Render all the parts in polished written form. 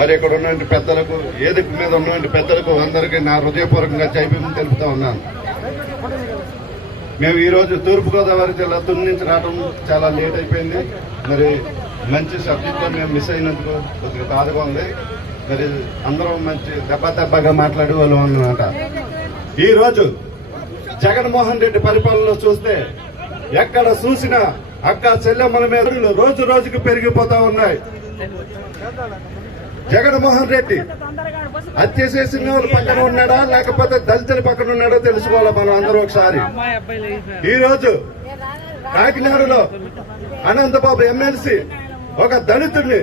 మరి ఇక్కడ ఉన్నటువంటి పెద్దలకు, వేదిక మీద ఉన్నటువంటి పెద్దలకు అందరికీ నా హృదయపూర్వకంగా జైభీం తెలుపుతా ఉన్నాను. మేము ఈరోజు తూర్పుగోదావరి జిల్లా తుని నుంచి రావడం చాలా లేట్ అయిపోయింది. మరి మంచి సబ్జెక్ట్లో మేము మిస్ అయినందుకు కొద్దిగా బాధగా ఉంది. మరి అందరం మంచి దెబ్బగా మాట్లాడే వాళ్ళు అన్నమాట. ఈరోజు జగన్మోహన్ రెడ్డి పరిపాలనలో చూస్తే ఎక్కడ చూసినా అక్క చెల్లెమ్మల మీద రోజు రోజుకు పెరిగిపోతా ఉన్నాయి. జగన్మోహన్ రెడ్డి హత్య చేసిన వాళ్ళు పక్కన ఉన్నాడా లేకపోతే దళితుల పక్కన ఉన్నాడో తెలుసుకోవాలి మనం అందరూ ఒకసారి. ఈ రోజు కాకినాడలో అనంతబాబు ఎమ్మెల్సీ ఒక దళితుడిని,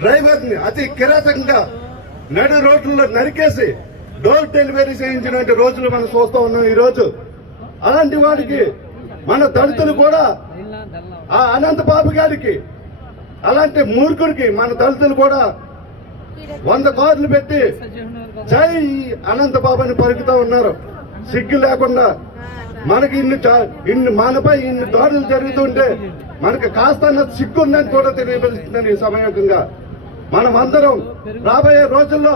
డ్రైవర్ ని అతి కిరాతకంగా నడు రోడ్లలో నరికేసి డోర్ డెలివరీ చేయించిన రోజులు మనం చూస్తూ ఉన్నాం. ఈ రోజు అలాంటి వాడికి మన దళితులు కూడా, ఆ అనంతబాబు గారికి, అలాంటి మూర్ఖుడికి మన దళితులు కూడా 100 కార్లు పెట్టి జై అనంతబాబు అని పలుకుతా ఉన్నారు. సిగ్గు లేకుండా మనకి మనపై ఇన్ని దాడులు జరుగుతుంటే మనకు కాస్త సిగ్గు ఉందని కూడా తెలియపరుస్తుందని ఈ సమయంగా మనం అందరం రాబోయే రోజుల్లో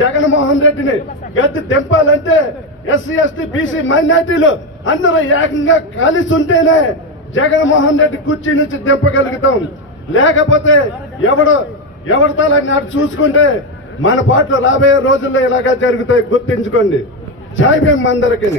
జగన్మోహన్ రెడ్డిని గద్దె దింపాలంటే ఎస్సీ ఎస్టీ బీసీ మైనార్టీలు అందరూ ఏకంగా కలిసి ఉంటేనే జగన్మోహన్ రెడ్డి కుర్చీ నుంచి దింపగలుగుతాం. లేకపోతే ఎవరితో నాటి చూసుకుంటే మన పాటలు రాబోయే రోజుల్లో ఇలాగా జరుగుతాయి. గుర్తించుకోండి. జై భీమ్ అందరికీ.